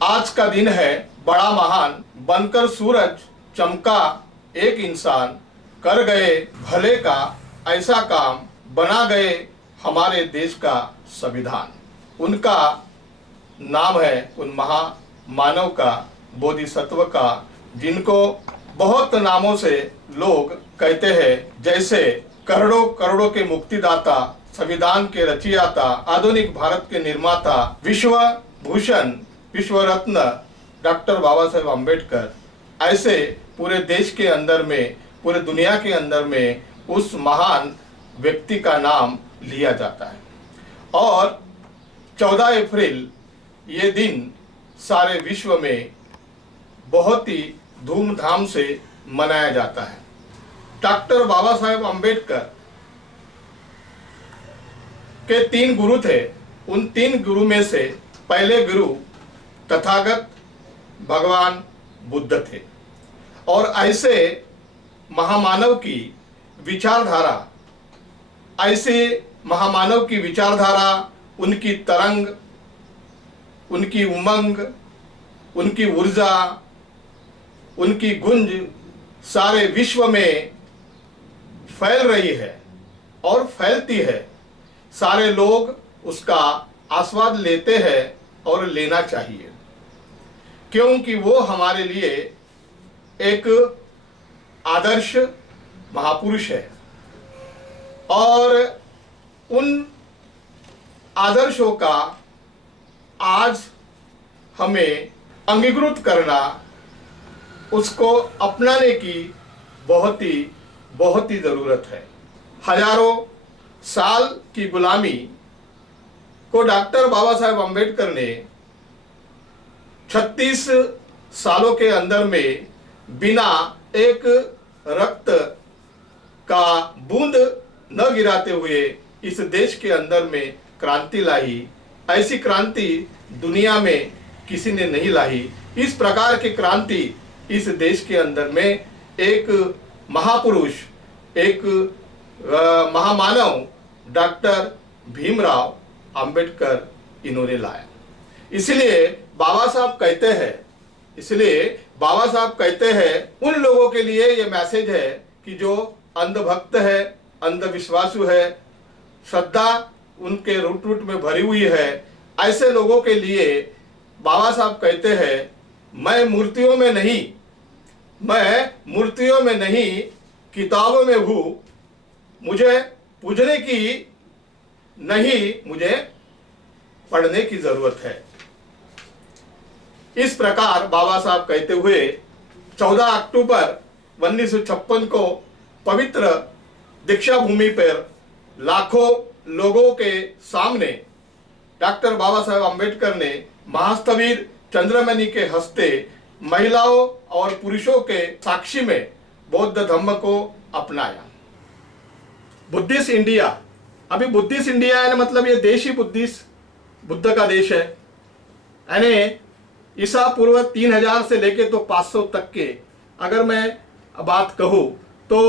आज का दिन है बड़ा महान, बनकर सूरज चमका एक इंसान, कर गए भले का ऐसा काम, बना गए हमारे देश का संविधान। उनका नाम है उन महामानव का, बोधिसत्व का, जिनको बहुत नामों से लोग कहते हैं, जैसे करोड़ों करोड़ों के मुक्तिदाता, संविधान के रचयिता, आधुनिक भारत के निर्माता, विश्व भूषण, विश्व रत्न डॉक्टर बाबा साहेब अम्बेडकर। ऐसे पूरे देश के अंदर में, पूरे दुनिया के अंदर में उस महान व्यक्ति का नाम लिया जाता है। और 14 अप्रैल ये दिन सारे विश्व में बहुत ही धूमधाम से मनाया जाता है। डॉक्टर बाबा साहेब अम्बेडकर के 3 गुरु थे। उन 3 गुरु में से पहले गुरु तथागत भगवान बुद्ध थे। और ऐसे महामानव की विचारधारा, ऐसे महामानव की विचारधारा, उनकी तरंग, उनकी उमंग, उनकी ऊर्जा, उनकी गुंज सारे विश्व में फैल रही है और फैलती है। सारे लोग उसका आस्वाद लेते हैं और लेना चाहिए, क्योंकि वो हमारे लिए एक आदर्श महापुरुष है। और उन आदर्शों का आज हमें अंगीकृत करना, उसको अपनाने की बहुत ही ज़रूरत है। हजारों साल की गुलामी को डॉक्टर बाबा साहेब अम्बेडकर ने 36 सालों के अंदर में बिना एक रक्त का बूंद न गिराते हुए इस देश के अंदर में क्रांति लाई। ऐसी क्रांति दुनिया में किसी ने नहीं लाई। इस प्रकार की क्रांति इस देश के अंदर में एक महापुरुष, एक महामानव डॉक्टर भीमराव अंबेडकर इन्होंने लाया। इसलिए बाबा साहब कहते हैं उन लोगों के लिए ये मैसेज है कि जो अंधभक्त है, अंधविश्वासु है, श्रद्धा उनके रूट रूट में भरी हुई है, ऐसे लोगों के लिए बाबा साहब कहते हैं, मैं मूर्तियों में नहीं किताबों में हूँ, मुझे पूजने की नहीं, मुझे पढ़ने की जरूरत है। इस प्रकार बाबा साहब कहते हुए 14 अक्टूबर 1956 को पवित्र दीक्षा भूमि पर लाखों लोगों के सामने डॉक्टर बाबा साहेब अम्बेडकर ने महास्थवीर चंद्रमणि के हस्ते महिलाओं और पुरुषों के साक्षी में बौद्ध धर्म को अपनाया। बुद्धिस्ट इंडिया, अभी बुद्धिस्ट इंडिया है मतलब ये देश ही बुद्ध का देश है। यानी ईसा पूर्व 3000 से लेके तो 500 तक के अगर मैं बात कहूँ तो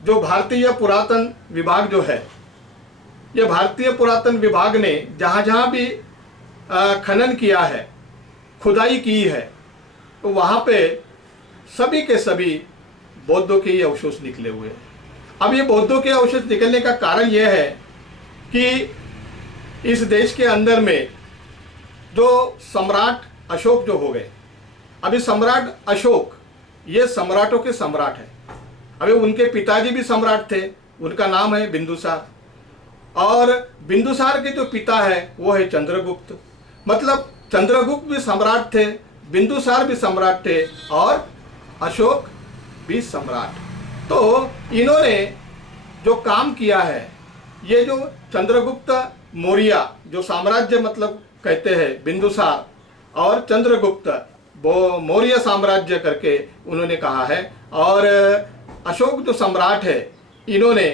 जो भारतीय पुरातन विभाग जो है, ये भारतीय पुरातन विभाग ने जहाँ जहाँ भी खनन किया है, खुदाई की है, तो वहाँ पे सभी के सभी बौद्धों के ही अवशेष निकले हुए हैं। अब ये बौद्धों के अवशेष निकलने का कारण यह है कि इस देश के अंदर में जो सम्राट अशोक जो हो गए, अभी सम्राट अशोक ये सम्राटों के सम्राट है। अभी उनके पिताजी भी सम्राट थे, उनका नाम है बिंदुसार, और बिंदुसार के जो पिता है वो है चंद्रगुप्त। मतलब चंद्रगुप्त भी सम्राट थे, बिंदुसार भी सम्राट थे और अशोक भी सम्राट। तो इन्होंने जो काम किया है, ये जो चंद्रगुप्त मौर्य जो साम्राज्य मतलब कहते हैं बिंदुसार और चंद्रगुप्त वो मौर्य साम्राज्य करके उन्होंने कहा है। और अशोक जो सम्राट है, इन्होंने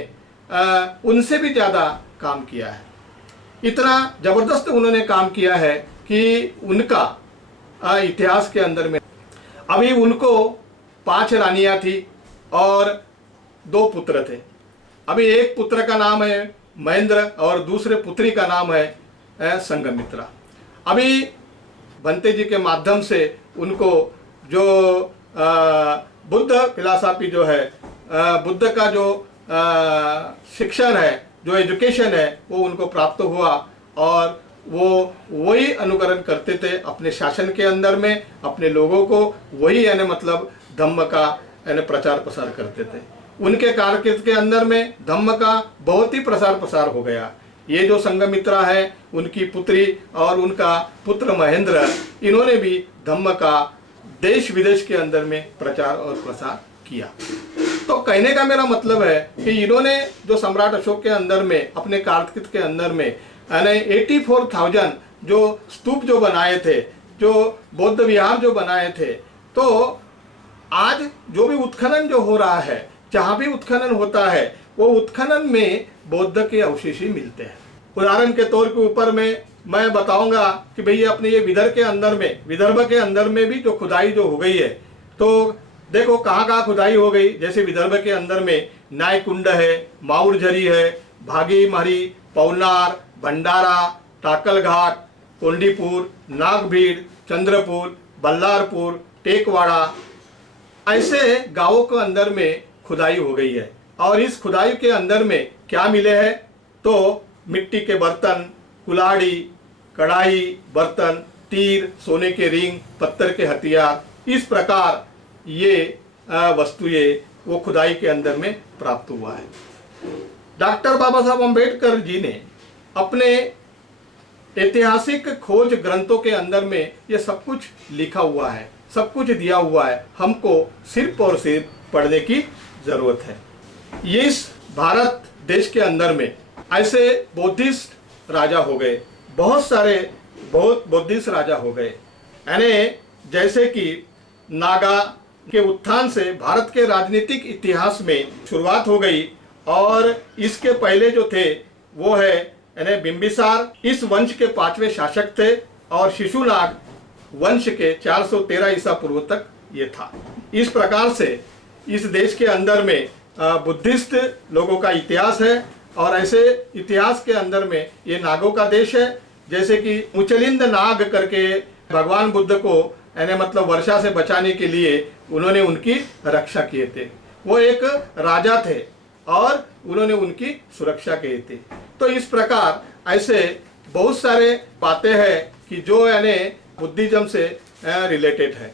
उनसे भी ज़्यादा काम किया है। इतना ज़बरदस्त उन्होंने काम किया है कि उनका इतिहास के अंदर में अभी उनको 5 रानियाँ थी और 2 पुत्र थे। अभी एक पुत्र का नाम है महेंद्र और दूसरे पुत्री का नाम है संघमित्रा। अभी भंते जी के माध्यम से उनको जो बुद्ध फिलासफी जो है, बुद्ध का जो शिक्षण है, जो एजुकेशन है, वो उनको प्राप्त हुआ और वो वही अनुकरण करते थे अपने शासन के अंदर में, अपने लोगों को वही यानी मतलब धम्म का यानी प्रचार प्रसार करते थे। उनके कारकिर्द के अंदर में धम्म का बहुत ही प्रसार प्रसार हो गया। ये जो संघमित्रा है, उनकी पुत्री और उनका पुत्र महेंद्र, इन्होंने भी धम्म का देश विदेश के अंदर में प्रचार और प्रसार किया। तो कहने का मेरा मतलब है कि इन्होंने जो सम्राट अशोक के अंदर में, अपने कारकिर्द के अंदर में यानी 84,000 जो स्तूप जो बनाए थे, जो बौद्ध विहार जो बनाए थे, तो आज जो भी उत्खनन जो हो रहा है, जहाँ भी उत्खनन होता है, वो उत्खनन में बौद्ध के अवशेष ही मिलते हैं। उदाहरण के तौर के ऊपर में मैं बताऊंगा कि भैया अपने ये विदर्भ के अंदर में भी जो खुदाई जो हो गई है, तो देखो कहाँ कहाँ खुदाई हो गई। जैसे विदर्भ के अंदर में नायकुंड है, माउरझरी है, भागीमरी, पौनार, भंडारा, टाकल घाट, कोंडीपुर, नागभीड़, चंद्रपुर, बल्लारपुर, टेकवाड़ा, ऐसे गांवों के अंदर में खुदाई हो गई है। और इस खुदाई के अंदर में क्या मिले हैं, तो मिट्टी के बर्तन, कुल्हाड़ी, कढ़ाई, बर्तन, तीर, सोने के रिंग, पत्थर के हथियार, इस प्रकार ये वस्तुएं वो खुदाई के अंदर में प्राप्त हुआ है। डॉक्टर बाबा साहब अम्बेडकर जी ने अपने ऐतिहासिक खोज ग्रंथों के अंदर में ये सब कुछ लिखा हुआ है, सब कुछ दिया हुआ है, हमको सिर्फ और सिर्फ पढ़ने की जरूरत है। ये इस भारत देश के अंदर में ऐसे बौद्धिस्ट राजा हो गए, बहुत सारे बौद्धिस्ट राजा हो गए, यानी जैसे कि नागा के उत्थान से भारत के राजनीतिक इतिहास में शुरुआत हो गई। और इसके पहले जो थे वो है यानी बिंबिसार, इस वंश के 5वें शासक थे, और शिशुनाग वंश के 413 ईसा पूर्व तक ये था। इस प्रकार से इस देश के अंदर में बुद्धिस्ट लोगों का इतिहास है, और ऐसे इतिहास के अंदर में ये नागों का देश है। जैसे कि मुचलिंद नाग करके भगवान बुद्ध को यानी मतलब वर्षा से बचाने के लिए उन्होंने उनकी रक्षा किए थे। वो एक राजा थे और उन्होंने उनकी सुरक्षा की थी। तो इस प्रकार ऐसे बहुत सारे बातें हैं कि जो यानी बुद्धिज्म से रिलेटेड है।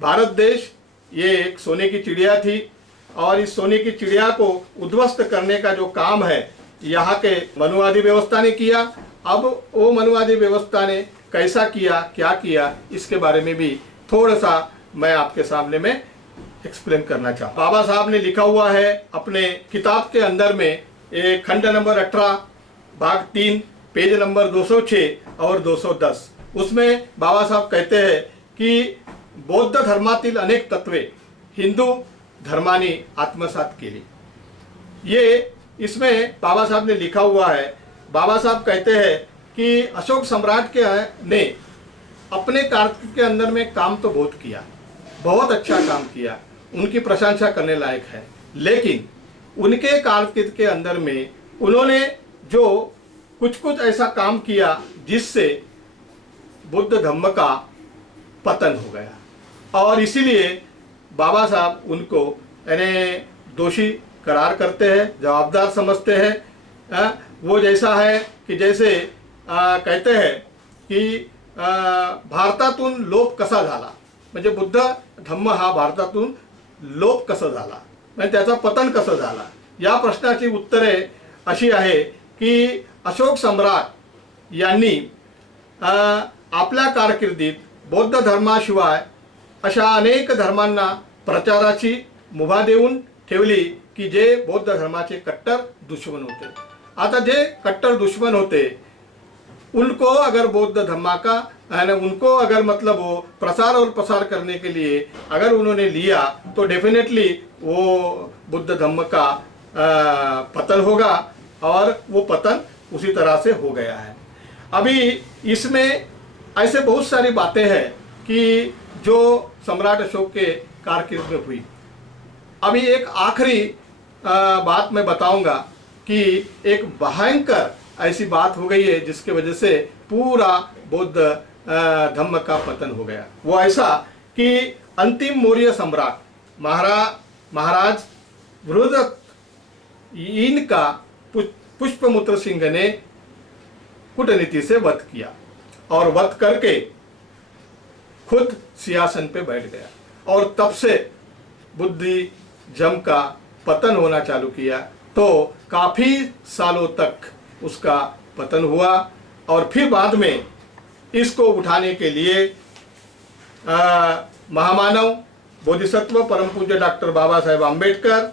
भारत देश ये एक सोने की चिड़िया थी, और इस सोने की चिड़िया को उद्ध्वस्त करने का जो काम है यहाँ के मनुवादी व्यवस्था ने किया। अब वो मनुवादी व्यवस्था ने कैसा किया, क्या किया, इसके बारे में भी थोड़ा सा मैं आपके सामने में एक्सप्लेन करना चाहूँ। बाबा साहब ने लिखा हुआ है अपने किताब के अंदर में, खंड नंबर 18 भाग 3 पेज नंबर 206 और 210, उसमें बाबा साहब कहते हैं कि बौद्ध धर्मातील अनेक तत्वे हिंदू धर्मानी आत्मसात केली। ये इसमें बाबा साहब ने लिखा हुआ है। बाबा साहब कहते हैं कि अशोक सम्राट के ने अपने कारकिर्द के अंदर में काम तो बहुत किया, बहुत अच्छा काम किया, उनकी प्रशंसा करने लायक है, लेकिन उनके कारकिर्द के अंदर में उन्होंने जो कुछ ऐसा काम किया जिससे बुद्ध धम्म का पतन हो गया, और इसीलिए बाबा साहब उनको यानी दोषी करार करते हैं, जवाबदार समझते हैं। वो जैसा है कि जैसे कहते हैं कि भारतातून लोप कसा झाला, म्हणजे बुद्ध धम्म हा भारतातून लोप कसा झाला, म्हणजे त्याचा पतन कसं झाला, या प्रश्नाची उत्तरे अशी आहे की अशोक सम्राट यांनी आपल्या कारकिर्दीत बौद्ध धर्माशिवाय अशा अनेक धर्मांना प्रचाराची मुभा देऊन ठेवली की जे बौद्ध धर्माचे कट्टर दुश्मन होते। आता जे कट्टर दुश्मन होते उनको अगर बौद्ध धर्मा का उनको अगर मतलब वो प्रसार और प्रसार करने के लिए अगर उन्होंने लिया तो डेफिनेटली वो बुद्ध धर्म का पतन होगा, और वो पतन उसी तरह से हो गया है। अभी इसमें ऐसे बहुत सारी बातें हैं कि जो सम्राट अशोक के कारकिर्द में हुई। अभी एक आखिरी बात मैं बताऊंगा कि एक भयंकर ऐसी बात हो गई है जिसके वजह से पूरा बौद्ध धम्म का पतन हो गया। वो ऐसा कि अंतिम मौर्य सम्राट महाराज वृहदत्त इनका पुष्पमुत्र सिंह ने कूटनीति से वध किया और वध करके खुद सिंहासन पे बैठ गया और तब से बुद्धिज्म का पतन होना चालू किया। तो काफी सालों तक उसका पतन हुआ और फिर बाद में इसको उठाने के लिए महामानव बोधिसत्व परम पूज्य डॉक्टर बाबा साहेब आम्बेडकर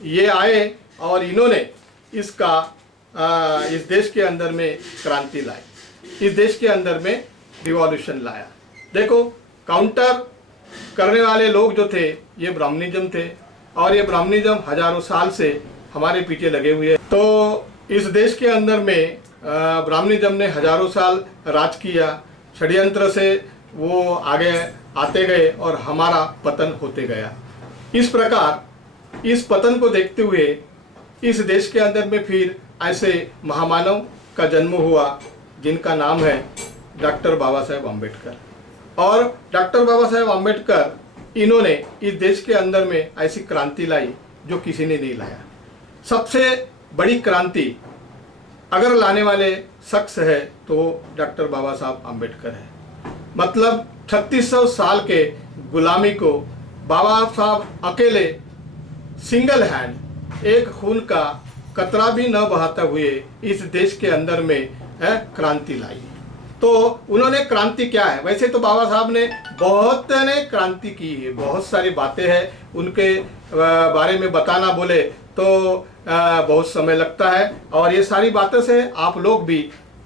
ये आए और इन्होंने इसका इस देश के अंदर में क्रांति लाई, इस देश के अंदर में रिवॉल्यूशन लाया। देखो, काउंटर करने वाले लोग जो थे ये ब्राह्मणिज्म थे और ये ब्राह्मणिज्म हजारों साल से हमारे पीछे लगे हुए। तो इस देश के अंदर में ब्राह्मणिज्म ने हजारों साल राज किया, षड्यंत्र से वो आगे आते गए और हमारा पतन होते गया। इस प्रकार इस पतन को देखते हुए इस देश के अंदर में फिर ऐसे महामानव का जन्म हुआ जिनका नाम है डॉक्टर बाबा साहेब आम्बेडकर। और डॉक्टर बाबा साहेब आम्बेडकर इन्होंने इस देश के अंदर में ऐसी क्रांति लाई जो किसी ने नहीं लाया। सबसे बड़ी क्रांति अगर लाने वाले शख्स है तो डॉक्टर बाबा साहब आम्बेडकर है। मतलब 3600 साल के गुलामी को बाबा साहब अकेले सिंगल हैंड एक खून का कतरा भी न बहाते हुए इस देश के अंदर में क्रांति लाई। तो उन्होंने क्रांति क्या है, वैसे तो बाबा साहब ने बहुत ने क्रांति की है, बहुत सारी बातें हैं, उनके बारे में बताना बोले तो बहुत समय लगता है और ये सारी बातों से आप लोग भी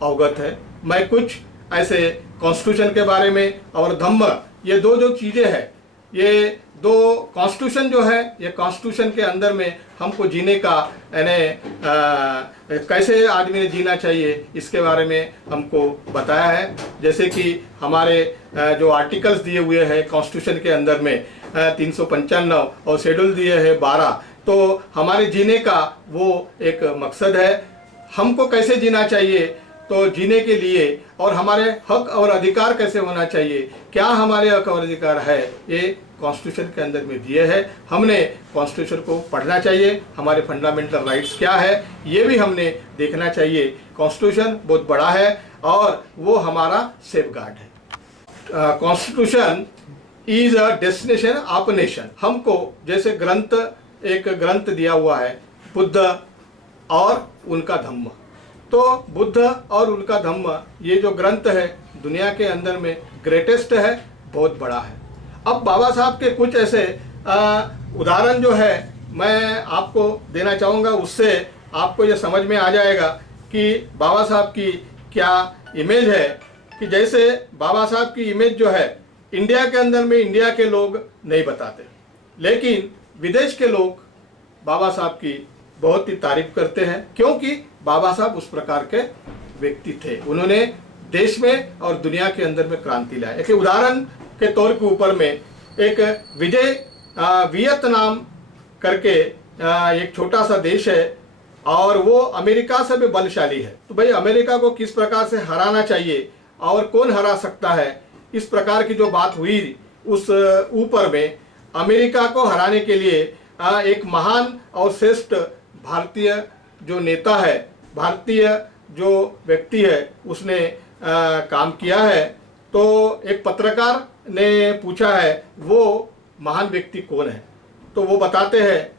अवगत है। मैं कुछ ऐसे कॉन्स्टिट्यूशन के बारे में और धम्म, ये दो जो चीज़ें हैं, ये दो कॉन्स्टिट्यूशन जो है, ये कॉन्स्टिट्यूशन के अंदर में हमको जीने का यानी कैसे आदमी ने जीना चाहिए इसके बारे में हमको बताया है। जैसे कि हमारे जो आर्टिकल्स दिए हुए हैं कॉन्स्टिट्यूशन के अंदर में 395 और शेड्यूल दिए हैं 12, तो हमारे जीने का वो एक मकसद है। हमको कैसे जीना चाहिए, तो जीने के लिए और हमारे हक और अधिकार कैसे होना चाहिए, क्या हमारे हक और अधिकार है, ये कॉन्स्टिट्यूशन के अंदर में दिए हैं। हमने कॉन्स्टिट्यूशन को पढ़ना चाहिए, हमारे फंडामेंटल राइट्स क्या है ये भी हमने देखना चाहिए। कॉन्स्टिट्यूशन बहुत बड़ा है और वो हमारा सेफगार्ड है। Constitution is a destination of nation. हमको जैसे एक ग्रंथ दिया हुआ है बुद्ध और उनका धम्म, तो बुद्ध और उनका धम्म ये जो ग्रंथ है दुनिया के अंदर में ग्रेटेस्ट है, बहुत बड़ा है। अब बाबा साहब के कुछ ऐसे उदाहरण जो है मैं आपको देना चाहूँगा, उससे आपको ये समझ में आ जाएगा कि बाबा साहब की क्या इमेज है। कि जैसे बाबा साहब की इमेज जो है इंडिया के अंदर में इंडिया के लोग नहीं बताते, लेकिन विदेश के लोग बाबा साहब की बहुत ही तारीफ करते हैं, क्योंकि बाबा साहब उस प्रकार के व्यक्ति थे। उन्होंने देश में और दुनिया के अंदर में क्रांति लाया। एक उदाहरण के तौर के ऊपर में एक वियतनाम करके एक छोटा सा देश है और वो अमेरिका से भी बलशाली है। तो भाई अमेरिका को किस प्रकार से हराना चाहिए और कौन हरा सकता है, इस प्रकार की जो बात हुई उस ऊपर में अमेरिका को हराने के लिए एक महान और श्रेष्ठ भारतीय जो नेता है, भारतीय जो व्यक्ति है, उसने काम किया है। तो एक पत्रकार ने पूछा है वो महान व्यक्ति कौन है, तो वो बताते हैं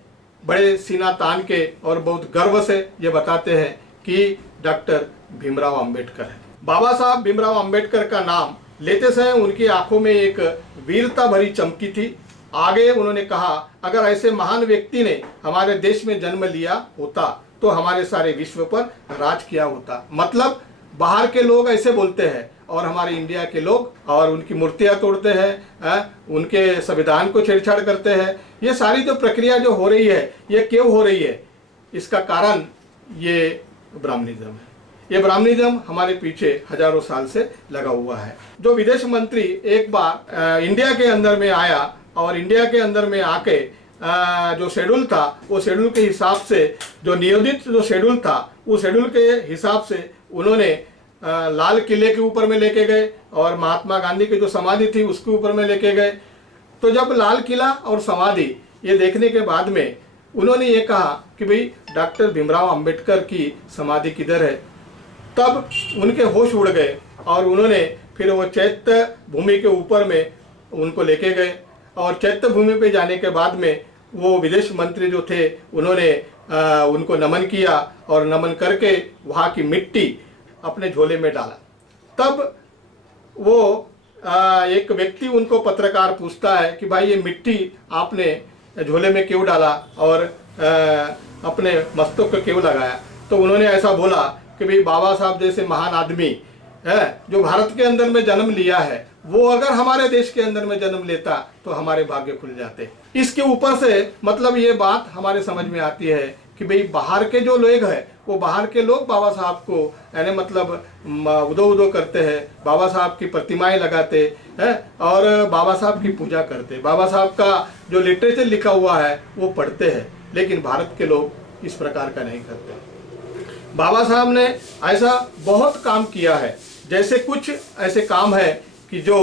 बड़े सीना तान के और बहुत गर्व से ये बताते हैं कि डॉक्टर भीमराव अंबेडकर है। बाबा साहब भीमराव अंबेडकर का नाम लेते समय उनकी आंखों में एक वीरता भरी चमकी थी। आगे उन्होंने कहा, अगर ऐसे महान व्यक्ति ने हमारे देश में जन्म लिया होता तो हमारे सारे विश्व पर राज किया होता। मतलब बाहर के लोग ऐसे बोलते हैं और हमारे इंडिया के लोग और उनकी मूर्तियां तोड़ते हैं, उनके संविधान को छेड़छाड़ करते हैं। ये सारी जो प्रक्रिया जो हो रही है ये क्यों हो रही है, इसका कारण ये ब्राह्मणिज्म है। ये ब्राह्मणिज्म हमारे पीछे हजारों साल से लगा हुआ है। जो विदेश मंत्री एक बार इंडिया के अंदर में आया और इंडिया के अंदर में आके जो शेड्यूल था वो शेड्यूल के हिसाब से, जो नियोजित जो शेड्यूल था उस शेड्यूल के हिसाब से उन्होंने लाल किले के ऊपर में लेके गए और महात्मा गांधी की जो समाधि थी उसके ऊपर में लेके गए। तो जब लाल किला और समाधि ये देखने के बाद में उन्होंने ये कहा कि भाई डॉक्टर भीमराव अंबेडकर की समाधि किधर है, तब उनके होश उड़ गए और उन्होंने फिर वो चैत्य भूमि के ऊपर में उनको लेके गए। और चैत्य भूमि पे जाने के बाद में वो विदेश मंत्री जो थे उन्होंने उनको नमन किया और नमन करके वहाँ की मिट्टी अपने झोले में डाला। तब वो एक व्यक्ति उनको पत्रकार पूछता है कि भाई ये मिट्टी आपने झोले में क्यों डाला और अपने मस्तक को क्यों लगाया। तो उन्होंने ऐसा बोला कि भाई बाबा साहब जैसे महान आदमी है जो भारत के अंदर में जन्म लिया है, वो अगर हमारे देश के अंदर में जन्म लेता तो हमारे भाग्य खुल जाते। इसके ऊपर से मतलब ये बात हमारे समझ में आती है कि भाई बाहर के जो लोग हैं वो बाहर के लोग बाबा साहब को यानी मतलब उदो उदो करते हैं, बाबा साहब की प्रतिमाएं लगाते हैं और बाबा साहब की पूजा करते, बाबा साहब का जो लिटरेचर लिखा हुआ है वो पढ़ते हैं। लेकिन भारत के लोग इस प्रकार का नहीं करते। बाबा साहब ने ऐसा बहुत काम किया है, जैसे कुछ ऐसे काम है कि जो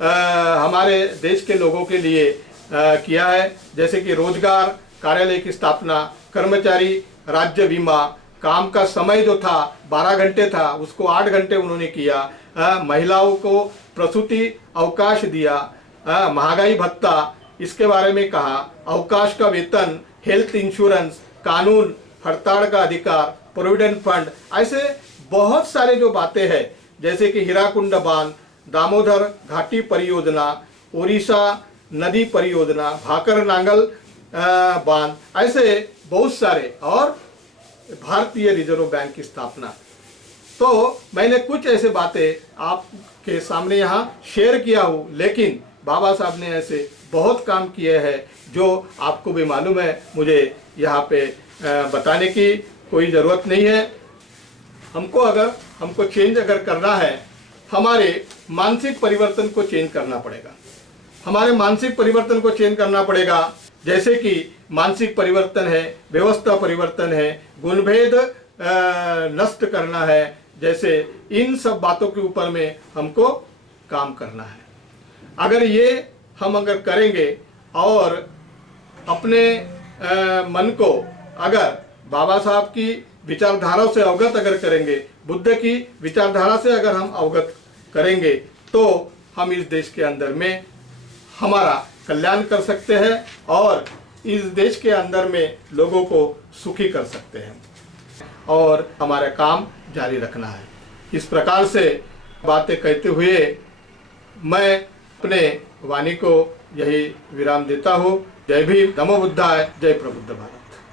हमारे देश के लोगों के लिए किया है, जैसे कि रोजगार कार्यालय की स्थापना, कर्मचारी राज्य बीमा, काम का समय जो था 12 घंटे था उसको 8 घंटे उन्होंने किया, महिलाओं को प्रसूति अवकाश दिया, महंगाई भत्ता इसके बारे में कहा, अवकाश का वेतन, हेल्थ इंश्योरेंस, कानून, हड़ताल का अधिकार, प्रोविडेंट फंड, ऐसे बहुत सारे जो बातें हैं जैसे कि हीराकुंड बांध, दामोदर घाटी परियोजना, ओडिशा नदी परियोजना, भाकर नांगल बांध, ऐसे बहुत सारे, और भारतीय रिजर्व बैंक की स्थापना। तो मैंने कुछ ऐसे बातें आपके सामने यहाँ शेयर किया हूँ, लेकिन बाबा साहब ने ऐसे बहुत काम किए हैं जो आपको भी मालूम है, मुझे यहाँ पे बताने की कोई ज़रूरत नहीं है। हमको चेंज अगर करना है, हमारे मानसिक परिवर्तन को चेंज करना पड़ेगा, हमारे मानसिक परिवर्तन को चेंज करना पड़ेगा। जैसे कि मानसिक परिवर्तन है, व्यवस्था परिवर्तन है, गुणभेद नष्ट करना है, जैसे इन सब बातों के ऊपर में हमको काम करना है। अगर ये हम अगर करेंगे और अपने मन को अगर बाबा साहब की विचारधारा से अवगत अगर करेंगे, बुद्ध की विचारधारा से अगर हम अवगत करेंगे, तो हम इस देश के अंदर में हमारा कल्याण कर सकते हैं और इस देश के अंदर में लोगों को सुखी कर सकते हैं और हमारा काम जारी रखना है। इस प्रकार से बातें कहते हुए मैं अपने वाणी को यही विराम देता हूँ। जय भीम, नमो बुद्धाय, जय प्रबुद्ध भारत।